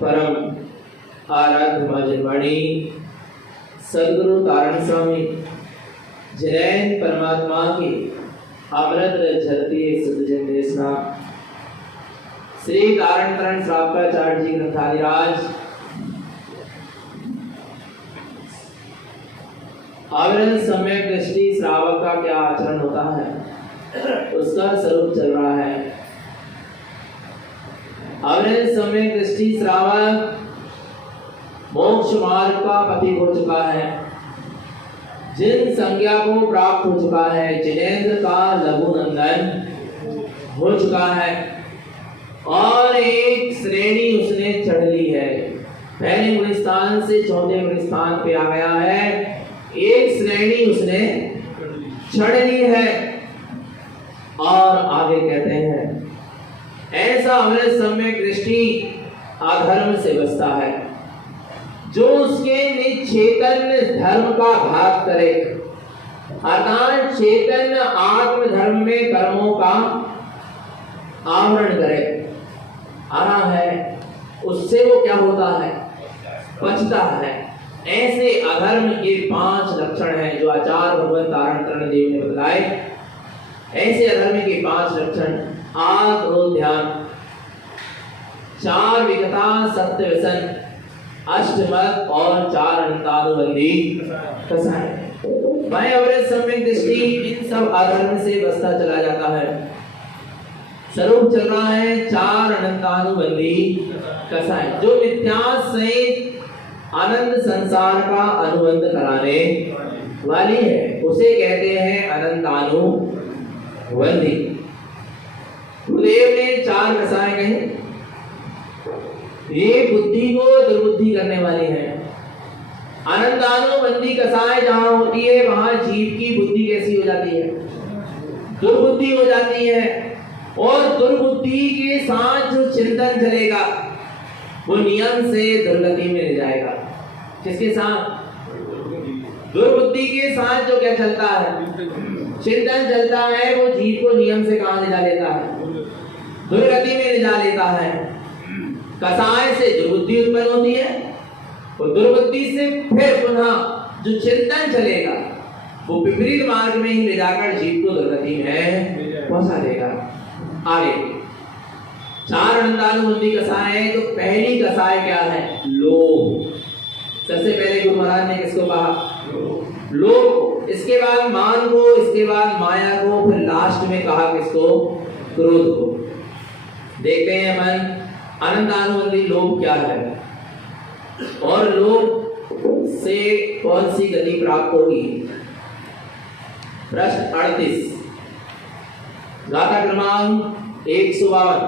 परम आराध्य भजनवाणी सदगुरु तारण स्वामी जैन परमात्मा की अमृत झरती सदजन देशना श्री तारण तरण श्रावकाचार्य जी ग्रंथाधिराज अमृत समय दृष्टि श्रावक का क्या आचरण होता है उसका स्वरूप चल रहा है। अमृत समय दृष्टि श्रावक मोक्ष मार्ग का पथिक हो चुका है, जिन संज्ञा को प्राप्त हो चुका है, जिनेंद्र का लघु नंदन हो चुका है और एक श्रेणी उसने चढ़ ली है। पहले गुणस्थान से चौथे गुणस्थान पे आ गया है, एक श्रेणी उसने चढ़ ली है। और आगे कहते हैं ऐसा अमृत समय दृष्टि अधर्म से बचता है जो उसके निचेतन धर्म का घात करे, अर्थात चेतन आत्म धर्म में कर्मों का आवरण करे। आना है उससे वो क्या होता है, बचता है। ऐसे अधर्म के 5 लक्षण हैं जो आचार्य भगवत तारण तरण देव ने बताए। ऐसे अधर्म के 5 लक्षण आग क्रोध ध्यान, 4 विगता सत्य व्यसन, अष्टमत और 4 अनंतानुबंधी कसाय। मैं अमृत सम्यक दृष्टि इन सब अधर्म से बचता चला जाता है। स्वरूप चल रहा है 4 अनंतानुबंधी कसाय, जो मिथ्या सहित अनंत संसार का अनुबंध कराने वाली है, उसे कहते हैं अनंतानुबंधी। गुरुदेव ने 4 कसाय कहे, ये बुद्धि को दुर्बुद्धि करने वाली है। अनंतानुबंधी कसाय जहां होती है वहां जीव की बुद्धि कैसी हो जाती है, दुर्बुद्धि हो जाती है। और दुर्बुद्धि के साथ जो चिंतन चलेगा वो नियम से दुर्गति में ले जाएगा। किसके साथ? दुर्बुद्धि के साथ जो क्या चलता है, चिंतन चलता है, वो जीव को नियम से कहां ले जा लेता है, दुर्गति में ले जा लेता है। कसाय से दुर्बुद्धि उत्पन्न होती है और दुर्बुद्धि से फिर पुनः जो चिंतन चलेगा वो विपरीत मार्ग में ही ले जाकर जीव को दुर्गति में पहुंचा देगा। आगे 4 अनंतानुबंधी कसाय है। तो पहली कसाय क्या है? लोभ। सबसे पहले गुरु महाराज ने किसको कहा? लोभ। इसके बाद मान को, इसके बाद माया को, फिर लास्ट में कहा किसको? क्रोध को। देखते हैं मन अनंतानुबंधी लोभ क्या है और लोभ से कौन सी गति प्राप्त होगी। प्रश्न 38 गाथा क्रमांक 152।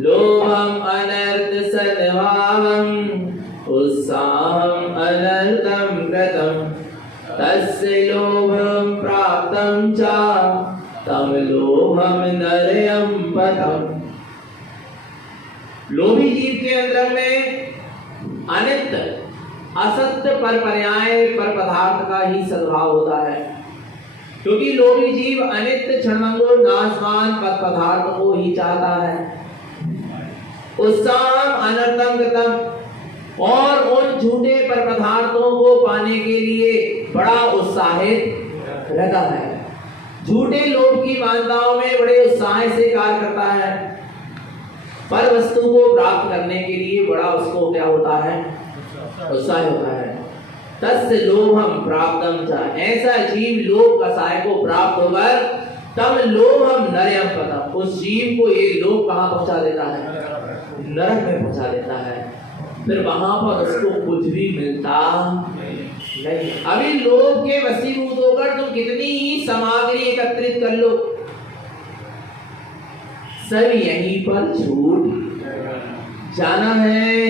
लोभम अनर्थ सद्भावम उत्साहम अनर्थम कृतम तस्य लोभम प्राप्तं च तम लोभम नरयं पतम्। लोभी जीव के अंदर में अनित्य असत्य पर पर्याय पर पदार्थ का ही सद्भाव होता है, क्योंकि लोभी जीव अनित्य क्षणभंगुर नाशवान पदार्थ को ही चाहता है। उत्साह अनर्थम कृतम, और उन झूठे पर पदार्थों को पाने के लिए बड़ा उत्साहित रहता है। झूठे लोभ की मान्यताओं में बड़े उत्साह से कार्य करता है, पर वस्तु को प्राप्त करने के लिए बड़ा उसको क्या होता है, उत्साह होता है। तस्य लोभम प्राप्तं च, ऐसा जीव लोभ कसाय को प्राप्त होकर तब लोभम नरयं पतम्, उस जीव को ये लोभ कहां पहुंचा देता है? नरक में पहुंचा देता है। फिर वहां पर उसको कुछ भी मिलता नहीं। अभी लोभ के वशीभूत होकर तुम कितनी ही सामग्री एकत्रित कर लो, सब यहीं पर छूट जाना है।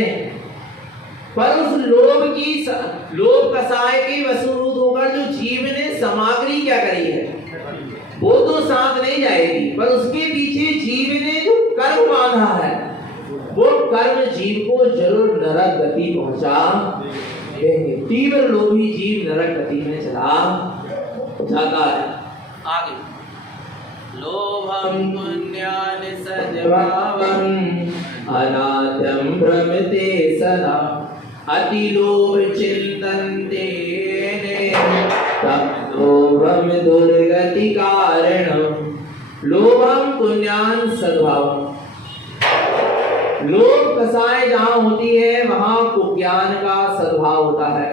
पर उस लोभ कसाय के वशीभूत होकर जो जीव ने सामग्री क्या करी है वो तो साथ नहीं जाएगी, पर उसके पीछे जीव ने जो कर्म बांधा है वो कर्म जीव को जरूर नरक गति पहुंचा देंगे। तीव्र लोभी जीव नरक गति में चला जाता है। आगे लोभम पुण्यान सद्भावम अनाद्यम भ्रमते सदा अति लोभ चिंतन्ते तम लोभम दुर्गति कारणम लोभम पुण्यान सद्भावम। लोभ कसाय जहां होती है वहां कुज्ञान का सद्भाव होता है।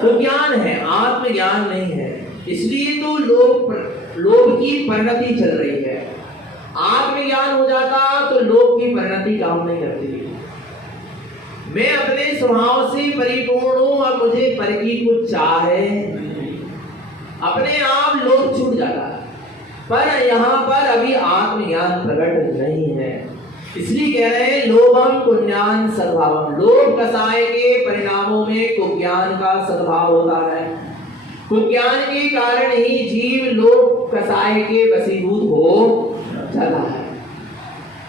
कुज्ञान है, आत्मज्ञान नहीं है, इसलिए तो लोभ की परिणति चल रही है। आत्मज्ञान हो जाता तो लोभ की परिणति काम नहीं करती। मैं अपने स्वभाव से परिपूर्ण हूं, अब मुझे पर की कुछ चाह है, अपने आप लोभ छूट जाता है। पर यहाँ पर अभी आत्मज्ञान प्रकट नहीं है, इसलिए कह रहे हैं लोभम पुण्यान सद्भावम। लोभ कसाय के परिणामों में कुज्ञान का सद्भाव होता है। कुज्ञान के कारण ही जीव लोभ कसाय के वशीभूत हो जाता है।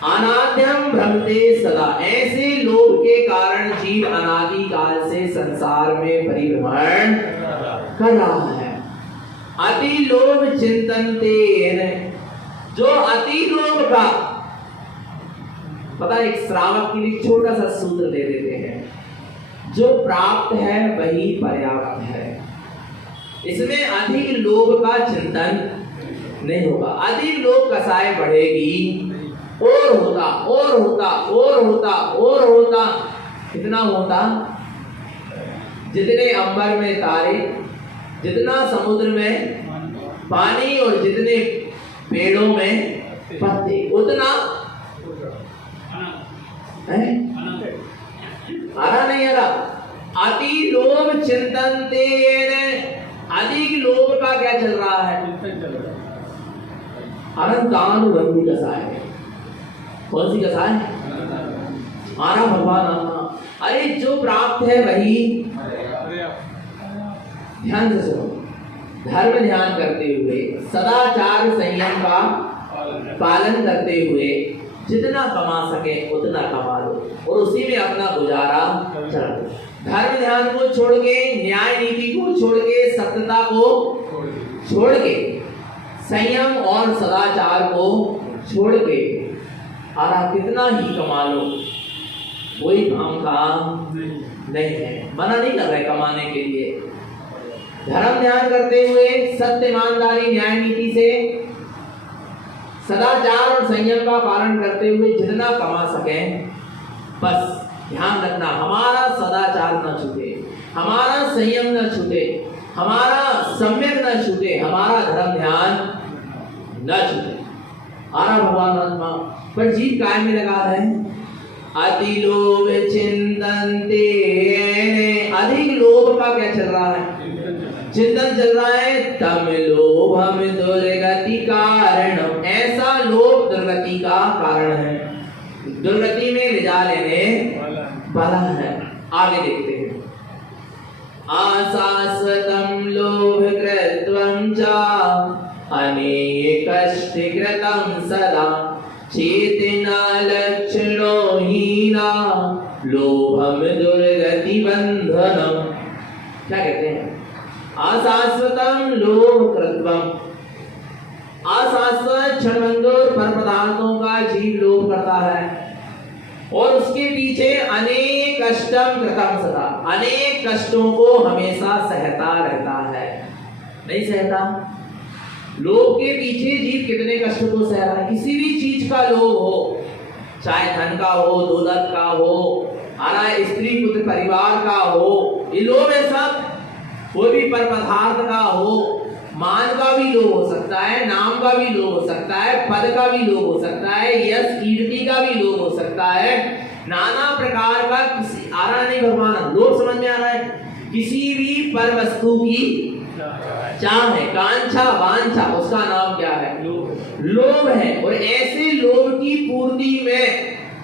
अनाद्यम भ्रमते सदा, ऐसे लोभ के कारण जीव अनादि काल से संसार में परिभ्रमण कर रहा है। अति लोभ चिंतनते, जो अति लोभ का पता, एक श्रावक के लिए छोटा सा सूत्र दे देते हैं, जो प्राप्त है वही पर्याप्त है। इसमें अधिक लोभ का चिंतन नहीं होगा। अधिक लोभ कसाय बढ़ेगी, और होता और होता और होता और होता, कितना होता, जितने अंबर में तारे, जितना समुद्र में पानी और जितने पेड़ों में पत्ते, उतना आरा नहीं आ रहा। अति लोभ चिंतनते, अधिक लोभ का क्या चल रहा है? अनंतानुभूति कसाय है। कौन सी कसाय? आरा भगवान आत्मा। अरे जो प्राप्त है वही, ध्यान से सुनो, धर्म ध्यान करते हुए, सदाचार संयम का पालन करते हुए जितना कमा सके उतना कमा लो और उसी में अपना गुजारा चला लो। धर्म ध्यान को छोड़ के, न्याय नीति को छोड़ के, सत्यता को छोड़ के, संयम और सदाचार को छोड़ के, और आप कितना ही कमा लो कोई काम का नहीं है। मना नहीं कर रहे कमाने के लिए। धर्म ध्यान करते हुए, सत्य ईमानदारी न्याय नीति से, सदाचार और संयम का पालन करते हुए जितना कमा सके, बस ध्यान रखना हमारा सदाचार न छूटे, हमारा संयम न छूटे, हमारा सम्यक न छूटे, हमारा धर्म ध्यान न छूटे। आरा भगवान आत्मा पर जीव काय में लगा है? अति लोभ चिंतनते, अधिक लोभ का क्या चल रहा है? चिंतन चल रहा है। तम लोभम दुर्गति कारण, ऐसा लोभ दुर्गति का कारण है, दुर्गति में ले जा लेने वाला है। आगे देखते हैं। आशाश्वतम लोभ कृत्वं च अनेकश्च कृतं सदा चेतना लक्षणो हीना लोभम दुर्गति बंधनम। क्या कहते हैं? अशाश्वतम लोभ कृत्वम, अशाश्वत क्षणभंगुर पर पदार्थों का जीव लोभ करता है और उसके पीछे अनेक कष्टम कृतम सदा, अनेक कष्टों को हमेशा सहता रहता है। नहीं सहता? लोभ के पीछे जीव कितने कष्टों को सह रहा है। किसी भी चीज का लोभ हो, चाहे धन का हो, दौलत का हो, स्त्री पुत्र परिवार का हो, ये लोभ है सब। कोई भी पर पदार्थ का हो, मान का भी लोभ हो सकता है, नाम का भी लोभ हो सकता है, पद का भी लोभ हो सकता है, यश कीर्ति का भी लोभ हो सकता है, नाना प्रकार का। किसी आ रहा नहीं भगवान, लोभ समझ में आ रहा है? किसी भी पर वस्तु की चाह है, कांक्षा वांछा, उसका नाम क्या है? लोभ है। और ऐसे लोभ की पूर्ति में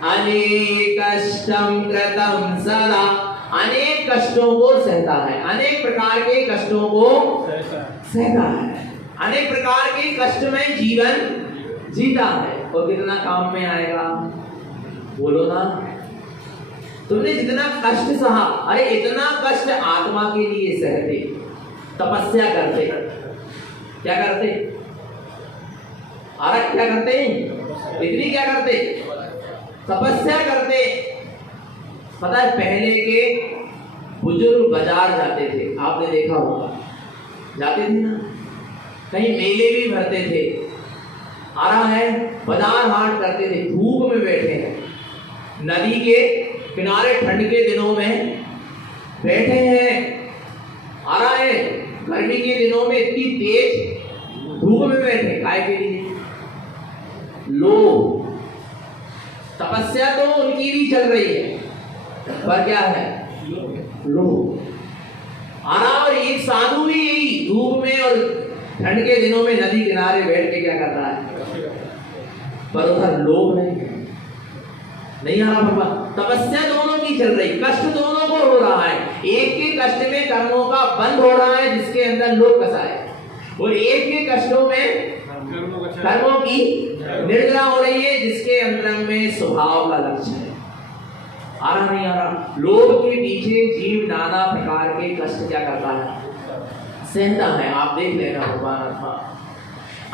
अनेक कष्टम कृतम सदा, अनेक कष्टों को सहता है, अनेक प्रकार के कष्टों को सहता है, अनेक प्रकार के कष्ट में जीवन जीता है। और कितना काम में आएगा? बोलो ना, तुमने जितना कष्ट सहा, अरे इतना कष्ट आत्मा के लिए सहते, तपस्या करते, क्या करते? आरक क्या करते हैं, इतनी क्या करते, तपस्या करते। पता है पहले के बुजुर्ग बाजार जाते थे, आपने देखा होगा, जाते थे ना, कहीं मेले भी भरते थे, आ रहा है बाजार हाट करते थे, धूप में बैठे हैं, नदी के किनारे ठंड के दिनों में बैठे हैं, आ रहा है गर्मी के दिनों में इतनी तेज धूप में बैठे, काय के लिए, लोग तपस्या तो उनकी भी चल रही है, पर क्या है, लोग आना। और एक साधु भी यही धूप में और ठंड के दिनों में नदी किनारे बैठ के क्या कर रहा है, पर उधर लोग नहीं आ रहा भगवान। तपस्या दोनों की चल रही, कष्ट दोनों को हो रहा है, एक के कष्ट में कर्मों का बंध हो रहा है जिसके अंदर लोग कसाए, और एक के कष्टों में कर्मों की निर्जरा हो रही है जिसके अंतरंग में स्वभाव का लक्ष्य है। आ रहा नहीं आ रहा, लोभ के पीछे जीव नाना प्रकार के कष्ट क्या करता है, सहता है। आप देख लेना भगवान आत्मा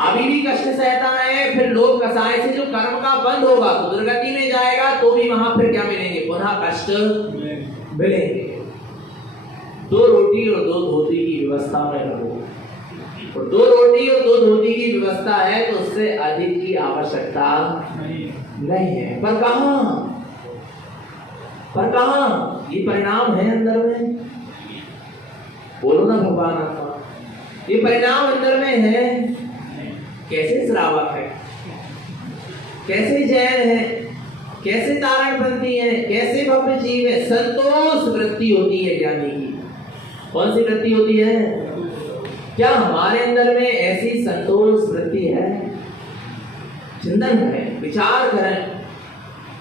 अभी भी कष्ट सहता है, फिर लोभ कसाय से जो कर्म का बंध होगा तो दुर्गति में जाएगा, तो भी वहां फिर क्या मिलेंगे, पुनः कष्ट मिलेंगे। 2 रोटी और 2 धोती की व्यवस्था में रहो, और 2 रोटी और 2 धोती की व्यवस्था है तो उससे अधिक की आवश्यकता नहीं है। पर कहां ये परिणाम है अंदर में, बोलो ना भगवान आत्मा, ये परिणाम अंदर में है। कैसे श्रावक है, कैसे जैन है, कैसे तारणपंथी है, कैसे भव्य जीव है, संतोष वृत्ति होती है ज्ञानी की। कौन सी वृत्ति होती है, क्या हमारे अंदर में ऐसी संतोष वृत्ति है? चिंतन करें, विचार करें,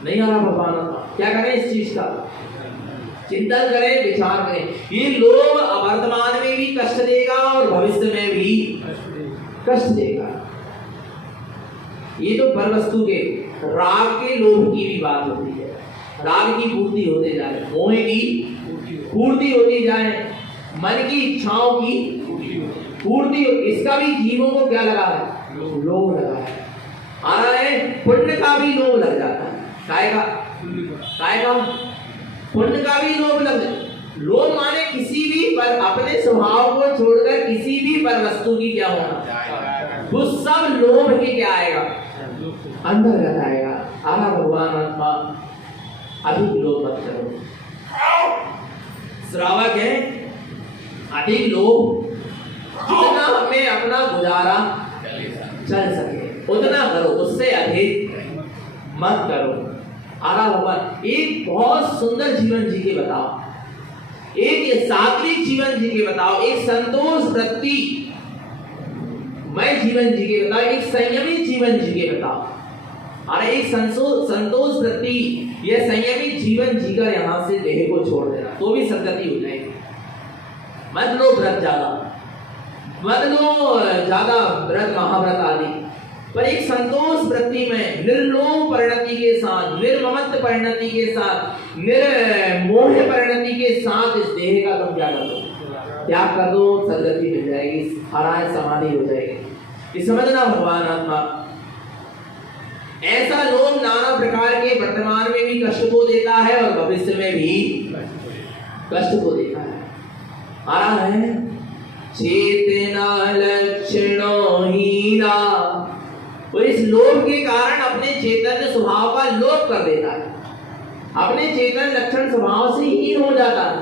नहीं आ रहा भगवान, क्या करें इस चीज का, चिंतन करें, विचार करें। ये लोभ वर्तमान में भी कष्ट देगा और भविष्य में भी कष्ट देगा। ये तो पर वस्तु के राग के लोभ की भी बात होती है, राग की पूर्ति होते जाए, मोह की पूर्ति होती जाए, मन की इच्छाओं की पूर्ति, इसका भी जीवों को क्या लगा है, लोभ लगा है। आ रहा है पुण्य का भी लोभ लग जाता है, काय का पुण्य का भी लोभ लग जाता है। लोभ माने किसी भी पर अपने स्वभाव को छोड़कर किसी भी पर वस्तु की क्या होना, वो सब लोभ के क्या आएगा, अंतर्गत आएगा। आला भगवान आत्मा अधिक लोभ मत करो, श्रावक है अधिक लोभ, जितना हमें अपना गुजारा चल सके उतना करो, उससे अधिक मत करो। आला भगवान एक बहुत सुंदर जीवन जी के बताओ, एक सात्विक जीवन जी के बताओ, एक संतोष वृत्ति मैं जीवन जी के बताओ, एक संयमी जीवन जी के बताओ। अरे एक संतोष वृत्ति यह संयमी जीवन जीकर यहां से देह को छोड़ देना तो भी सदगति हो जाएगी। मत लो व्रत ज्यादा, मत लो ज्यादा व्रत महाव्रत आदि, पर एक संतोष वृत्ति में निर्लोभ परिणति के साथ, निर्ममत्व परिणति के साथ, निर्मोह परिणति के साथ इस देह का तुम क्या कर दो, त्याग कर दो, सदगति मिल जाएगी, हराए समाधि हो जाएगी। ये समझना भगवान आत्मा। ऐसा लोभ नाना प्रकार के वर्तमान में भी कष्ट को देता है और भविष्य में भी कष्ट को देता है। आ रहा है चेतना लक्षणो हीना, और इस लोभ के कारण अपने चेतन स्वभाव का लोप कर देता है, अपने चेतन लक्षण स्वभाव से हीन हो जाता है।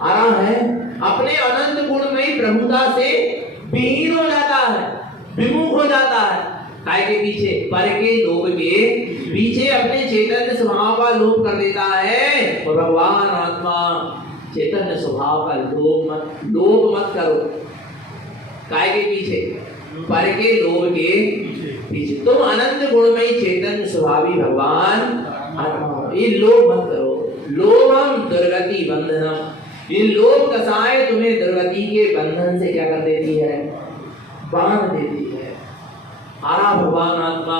आ रहा है अपने अनंत गुणमयी प्रभुता से विहीन हो जाता है, विमुख हो जाता है। काय के पीछे, पर के लोभ के पीछे अपने चैतन्य स्वभाव का लोप कर देता है। और भगवान आत्मा चैतन्य स्वभाव का लोभ मत करो। काय के पीछे, पर के लोभ के पीछे, तुम अनंत गुणमयी चैतन्य स्वभावी भगवान आत्मा, ये लोभ मत करो। लोभम दुर्गति बंधनम, ये लोभ कसाय तुम्हें दुर्गति के बंधन से क्या कर देती है, बांध देती है। आरा भगवान आत्मा,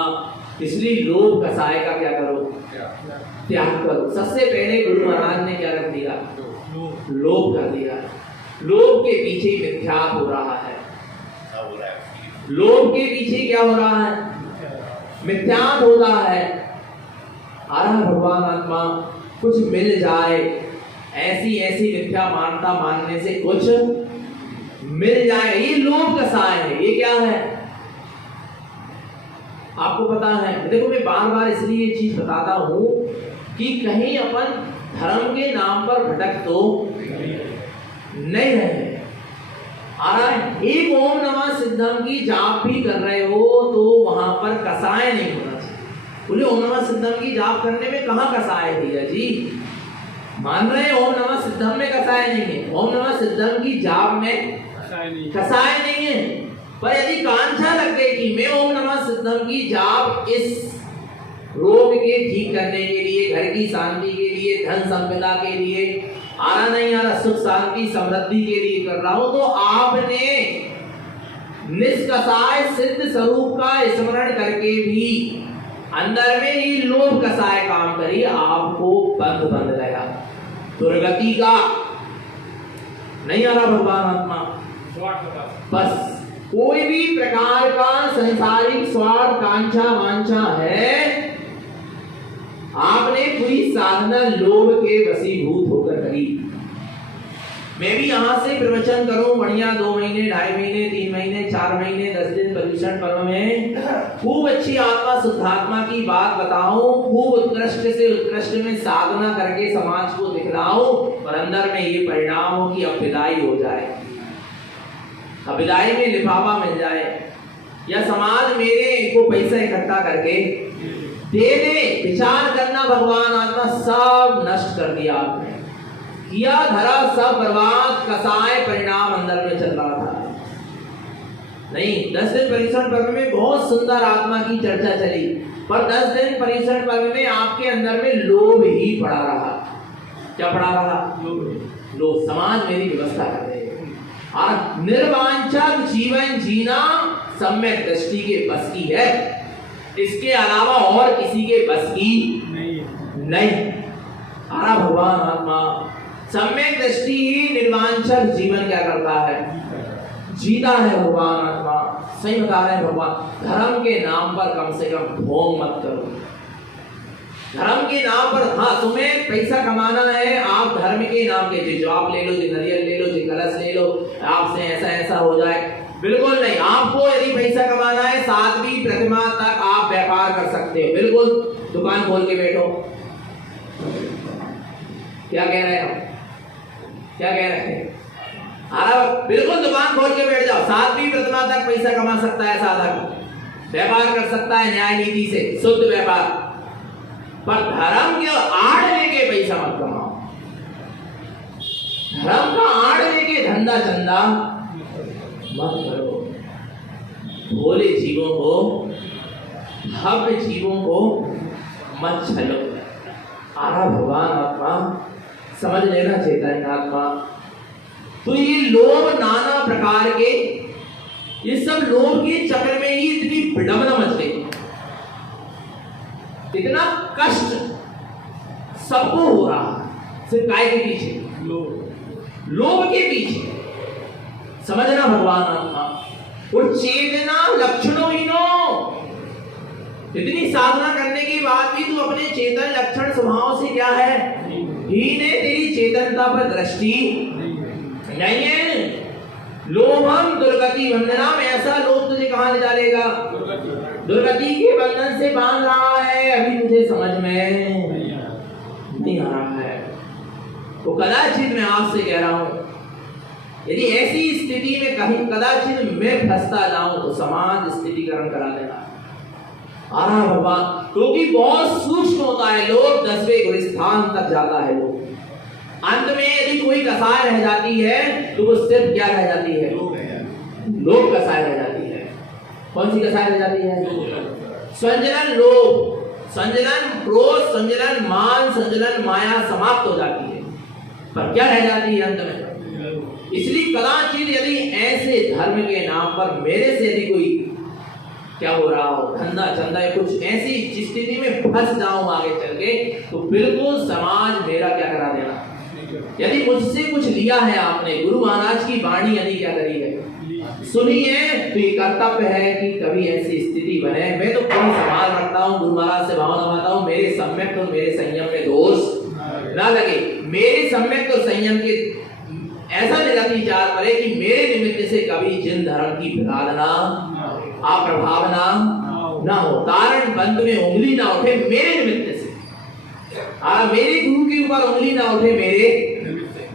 इसलिए लोभ कसाय का क्या करो, त्याग करो। सबसे पहले गुरु महाराज ने क्या कर दिया, लोभ कर दिया। लोभ के पीछे मिथ्यात्व हो रहा है, लोभ के पीछे क्या हो रहा है? मिथ्यात्व हो रहा है। आ रहा भगवान आत्मा कुछ मिल जाए, ऐसी ऐसी मिथ्या मानता मानने से कुछ मिल जाए, ये लोभ कसाय है। ये क्या है आपको पता है? देखो मैं बार बार इसलिए ये चीज बताता हूं कि कहीं अपन धर्म के नाम पर भटक तो नहीं रहे। आ रहा है, एक ओम नमः सिद्धम की जाप भी कर रहे हो तो वहां पर कसाय नहीं होना चाहिए। बोले ओम नमः सिद्धम की जाप करने में कहां कसाय है भैया जी? मान रहे हैं ओम नमः सिद्धम में कसाय नहीं है, ओम नमः सिद्धम की जाप में कसाय नहीं है। पर यदि कांक्षा लग गई कि मैं ओम नमः सिद्धम की जाप इस रोग के ठीक करने के लिए, घर की शांति के लिए, धन संपदा के लिए, आना नहीं आ रहा सुख शांति समृद्धि के लिए कर रहा हूं, तो आपने निष्कसाय सिद्ध स्वरूप का स्मरण करके भी अंदर में ही लोभ कसाय काम करी, आपको बंद गया दुर्गति का। नहीं आ रहा भगवान आत्मा? बस कोई भी प्रकार का संसारिक स्वार्थ कांक्षा वांछा है, आपने पूरी साधना लोभ के वशीभूत होकर करी। मैं भी यहां से प्रवचन करूं बढ़िया 2 महीने 2.5 महीने 3 महीने 4 महीने 10 दिन पर्यूषण पर्व में खूब अच्छी आत्मा शुद्धात्मा की बात बताऊं, खूब उत्कृष्ट से उत्कृष्ट में साधना करके समाज को दिखलाऊं, और अंदर में ये परिणाम हो कि अब विदाई हो जाए, अब विदाई में लिफाफा मिल जाए, या समाज मेरे को पैसा इकट्ठा करके दे दे। विचार करना भगवान आत्मा सब नष्ट कर दिया आपने, किया धरा सब बर्बाद, कसाय परिणाम अंदर में चल रहा था। नहीं, 10 दिन पर्यूषण पर्व में बहुत सुंदर आत्मा की चर्चा चली, पर 10 दिन पर्यूषण पर्व में आपके अंदर में लोभ ही पड़ा रहा। क्या पड़ा रहा? लोभ। समाज मेरी व्यवस्था कर रहे हैं, और निर्वांछित जीवन जीना सम्यक दृष्टि के बस की है, इसके अलावा और किसी के बस की नहीं। आरा भगवान आत्मा सम्यक दृष्टि ही निर्वांछित जीवन क्या करता है? जीता है भगवान आत्मा। सही बता रहे हैं भगवान। धर्म के नाम पर कम से कम ढोंग मत करो। धर्म के नाम पर, हाँ तुम्हें पैसा कमाना है, आप धर्म के नाम के जो आप ले लो, जो नारियल ले लो, जो कलश ले लो, आपसे ऐसा ऐसा हो जाए, बिल्कुल नहीं। आपको यदि पैसा कमाना है 7वीं प्रतिमा तक आप व्यापार कर सकते हो, बिल्कुल दुकान खोल के बैठो। क्या कह रहे हैं? क्या कह रहे हैं? बिल्कुल दुकान खोल के बैठ जाओ, 7वीं प्रतिमा तक पैसा कमा सकता है साधक, व्यापार कर सकता है न्याय नीति से, शुद्ध व्यापार। पर धर्म के आड़ लेके पैसा मत कमाओ, धर्म का आड़ लेके धंधा चंदा मत करो। भोले जीवों को, भव्य जीवों को मत छलो। आरा भगवान आत्मा समझ लेना चेतन आत्मा। तो ये लोभ नाना प्रकार के, ये सब लोभ के चक्र में ही इतनी विडंबना मच गई, इतना कष्ट सबको हो रहा है। सिर्फ काय के पीछे? लोभ के पीछे। समझना भगवान आत्मा। और चेतना लक्षणों ही नो, इतनी साधना करने के बाद भी तू अपने चेतन लक्षण स्वभाव से क्या है? हीन है, तेरी चेतनता पर दृष्टि नहीं है। लोभम दुर्गति बंधनम, ऐसा लोभ तुझे कहां ले डालेगा? दुर्गति के बंधन से बांध रहा है। अभी तुझे समझ में नहीं आ रहा है। तो कदाचित मैं आपसे कह रहा हूं, यदि ऐसी स्थिति में कहीं कदाचित मैं फंसता जाऊं तो समाज स्थितिकरण करा देना। आ रहा भगवान, क्योंकि बहुत सूक्ष्म होता है लोग, 10वें गुलिस्थान तक जाता है लोग। अंत में यदि कोई कसाय रह जाती है तो वो सिर्फ क्या रह जाती है? लोभ कसाय रह जाती है। कौन सी कसाय रह जाती है? संजलन लोभ, संजलन क्रोध, संजलन मान, संजलन माया समाप्त हो जाती है। पर क्या रह जाती है अंत में? इसलिए कदाचित यदि ऐसे धर्म के नाम पर मेरे से यदि कोई क्या हो रहा हो, धंधा चंदा या कुछ ऐसी स्थिति में फंस जाऊं आगे चल के, तो बिल्कुल समाज मेरा क्या करा देना। यदि मुझसे कुछ लिया है आपने, गुरु महाराज की वाणी यदि क्या करी है, सुनी है तो ये कर्तव्य है कि कभी ऐसी स्थिति बने। मैं तो पूरी संभाल रखता हूँ, गुरु महाराज से भावना मानता हूँ, मेरे सम्यक और मेरे संयम में दोष ना लगे, मेरे सम्यक और संयम के ऐसा निरंतर विचार करे कि मेरे निमित्त से कभी जिन धर्म की विराधना अप्रभावना ना हो, कारण बंद में उंगली ना उठे मेरे निमित्त से, मेरे गुरु के ऊपर उंगली ना उठे मेरे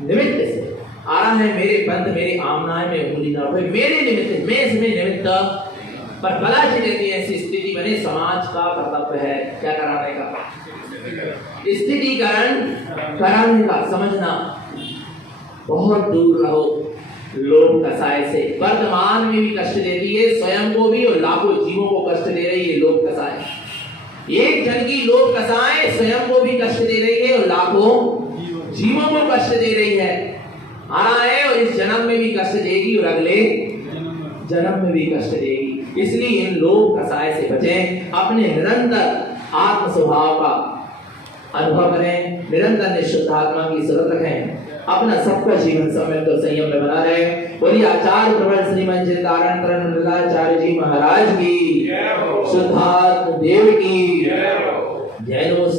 निमित्त से, आ रहा है मेरे बंद मेरे आमनाय में उंगली ना उठे मेरे निमित्त, मैं इसमें निमित्त पर बला से रहती है। ऐसी स्थिति बने, समाज का कर्तव्य है क्या कराने का, स्थितिकरण कराने का। समझना, बहुत दूर रहो लोक कसाय से। वर्तमान में भी कष्ट देती है, स्वयं को भी और लाखों जीवों को कष्ट दे रही है लोक कसाय। एक जन की लोक कसाय स्वयं को भी कष्ट दे रही है और लाखों जीवों को कष्ट दे रही है, आ रहा है, और इस जन्म में भी कष्ट देगी और अगले जन्म में भी कष्ट देगी। इसलिए इन लोक कसाय से बचें, अपने निरंतर आत्म स्वभाव का अनुभव करें, निरंतर निश्चित आत्मा की सुरत रखें, अपना सबका जीवन सम्यक और संयम में बना रहे। बोलिए आचार्य प्रबल श्रीमन चिंतारण तरन मृदाचार्य जी महाराज की, शुद्धात्म देव की।